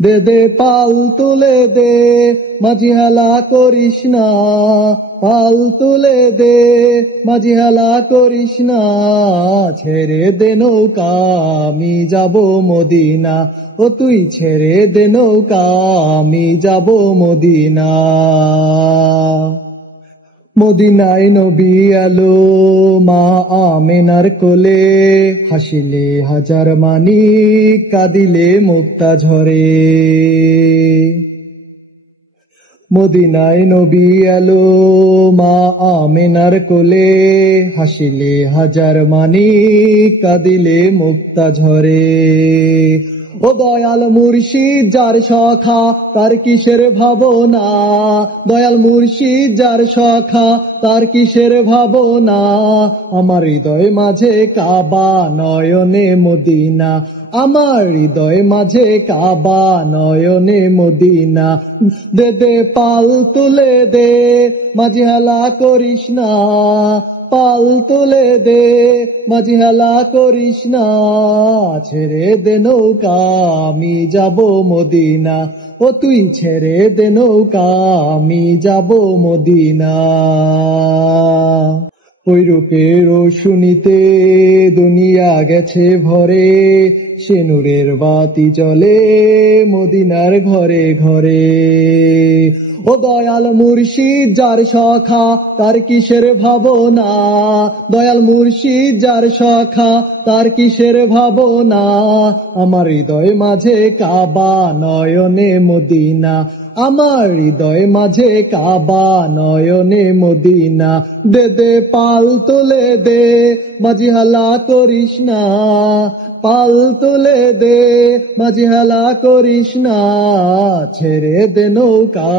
দে দে পাল তুলে দে, মাঝি হেলা করিস না, পাল তুলে দে, মাঝি হেলা করিস না, ছেড়ে দে নৌকা আমি যাব মদিনা, ও তুই ছেড়ে দে নৌকা আমি যাব মদিনা। মদিনায় নবী এলো মা আমেনার কোলে, হাসিলে হাজার মানিক কাঁদিলে মুক্তা ঝরে। মদিনায় নবী এলো মা আমেনার কোলে, হাসিলে হাজার মানিক কাঁদিলে মুক্তা ঝরে। ও দয়াল মুর্শিদ যার সখা তার কিসের ভাবনা, দয়াল মুর্শিদ যার সখা তার কিসের ভাবনা, আমার হৃদয় মাঝে কাবা নয়নে মদিনা, আমার হৃদয় মাঝে কাবা নয়নে মদিনা। দে দে পাল তুলে দে, মাঝি হেলা করিস না, পাল তুলে দে, মাঝি হেলা করিস না, ছেড়ে দে নৌকা আমি যাব মদিনা, ও তুই ছেড়ে দে নৌকা আমি যাব মদিনা। ওই রূপের শুনিতে দুনিয়া গেছে ভরে, সে নূরের বাতি জ্বলে মদিনার ঘরে ঘরে। ও দয়াল মুর্শিদ যার সখা তার কিসের ভাবনা, দয়াল মুর্শিদ যার সখা তার কিসের ভাবনা, আমার হৃদয় মাঝে কাবা নয়নে মদিনা, আমার হৃদয় মাঝে কাবা নয়নে মদিনা। দে দে পাল তুলে দে, মাঝি হেলা করিস না, পাল তুলে দে, মাঝি হেলা করিস না, ছেড়ে দে নৌকা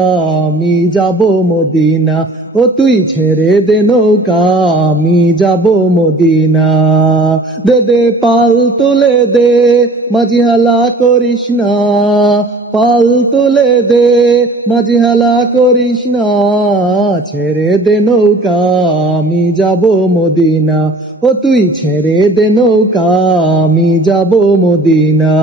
আমি যাব মদিনা, ও তুই ছেড়ে দে নৌকা আমি যাব মদিনা। দে দে পাল তুলে দে, মাঝি হেলা করিস না, পাল তুলে দে, মাঝি হেলা করিস না, ছেড়ে দে নৌকা আমি যাব মদিনা, ও তুই ছেড়ে দে নৌকা আমি যাব মদিনা।